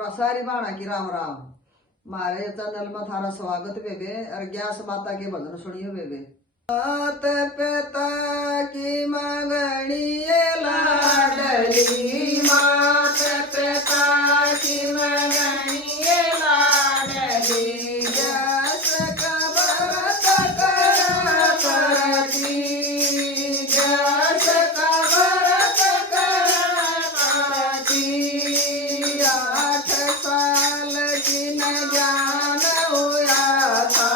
प्रसारी बाणा की राम राम। मारे चैनल में थारा स्वागत बेबे। और ग्यास माता के भजन सुनियो बेबे। मात पिता की मंगनी लाडली, मात पिता की मंगनी लाडली, जस कबरत करती, जस कबरत करती। 8 साल की न ज्ञान हुआ था,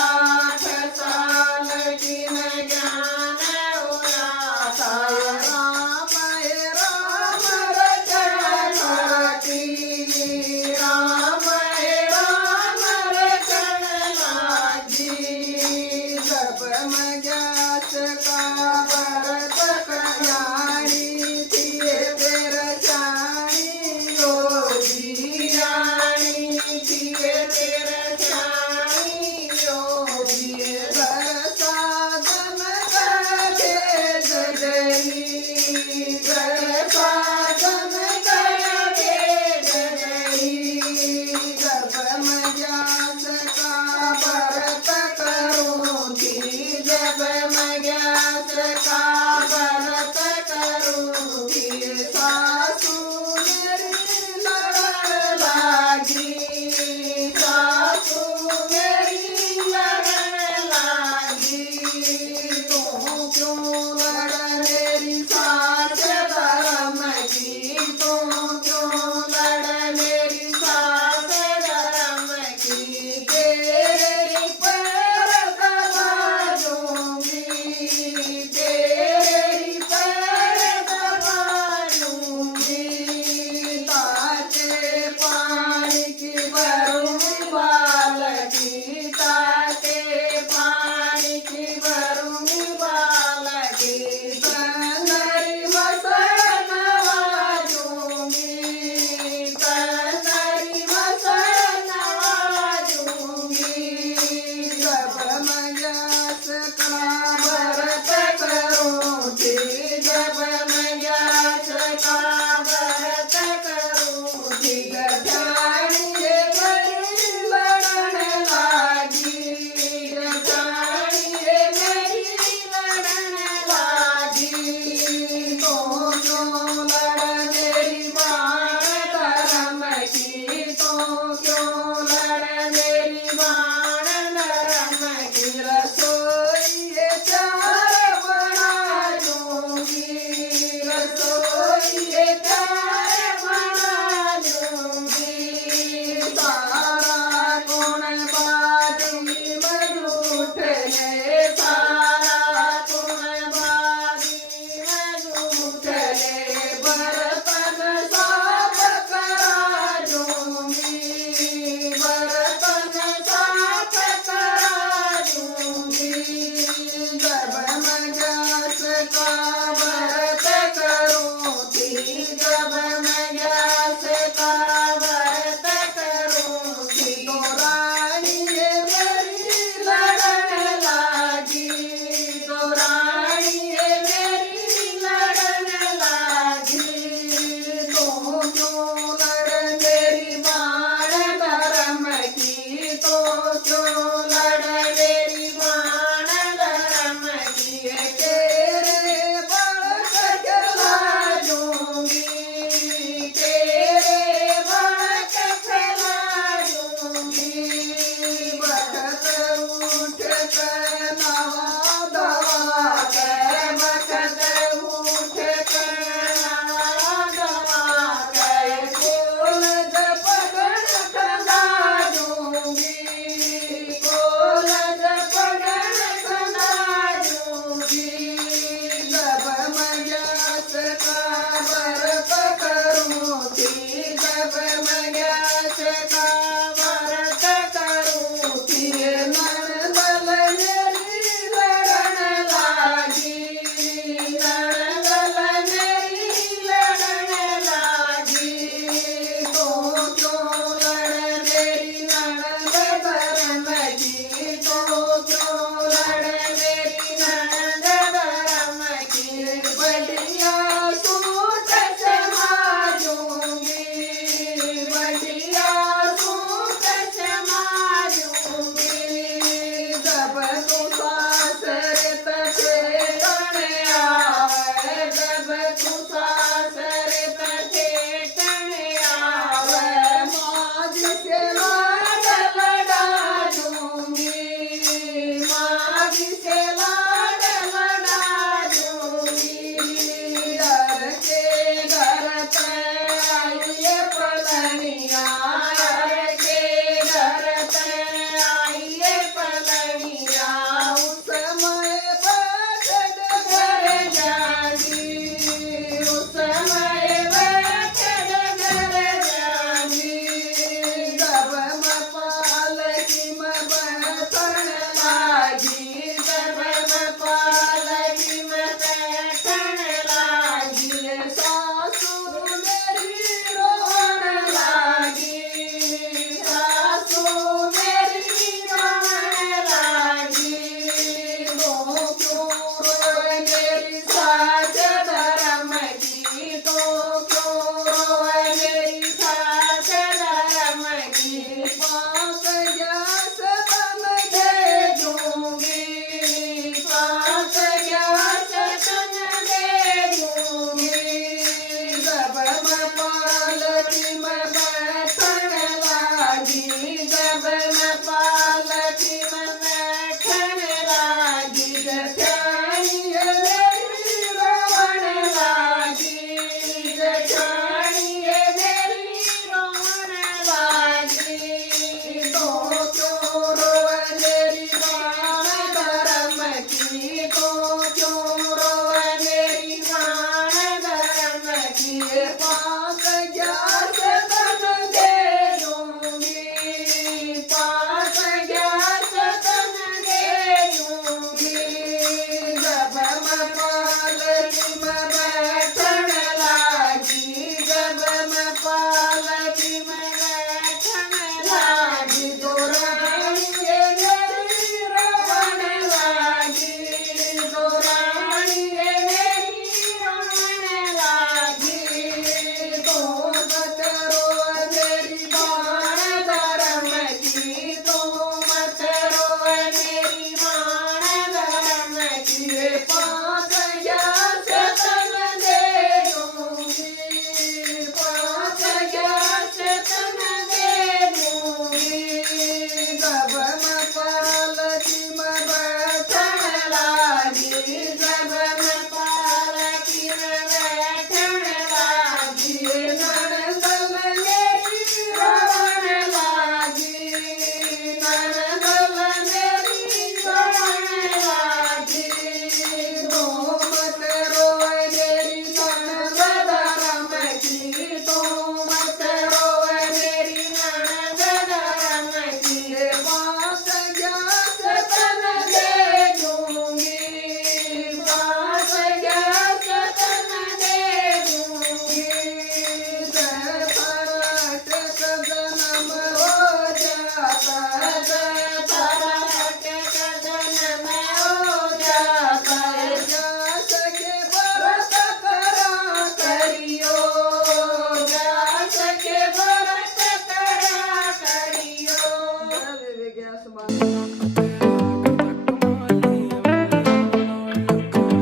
8 साल की न ज्ञान हुआ था। राम रचन करती, राम रचन लागी। जब मैं ज्ञास का व्रत कल्याणी थी तेरा जानी योगियाणी थी तेरा जानी योगी। घर साधन करके गई, घर साधन करके गई। जब मैं ज्ञास का व्रत करूँगी, जब मैं ज्ञास का व्रत करूँगी, सासू मेरी लड़न लागी, सासू मेरी लड़न लागी। तू क्यों लड़ मेरी सास धर्म की, तू क्यों लड़ मेरी सास धर्म की। तेरी पैर दबा दूंगी, तेरी पैर दबा दूंगी। ताके पानी की भरूंगी बाल्टी, ताके पानी की भरूंगी बाल्टी। बंदरी मसन नवाजूंगी, पार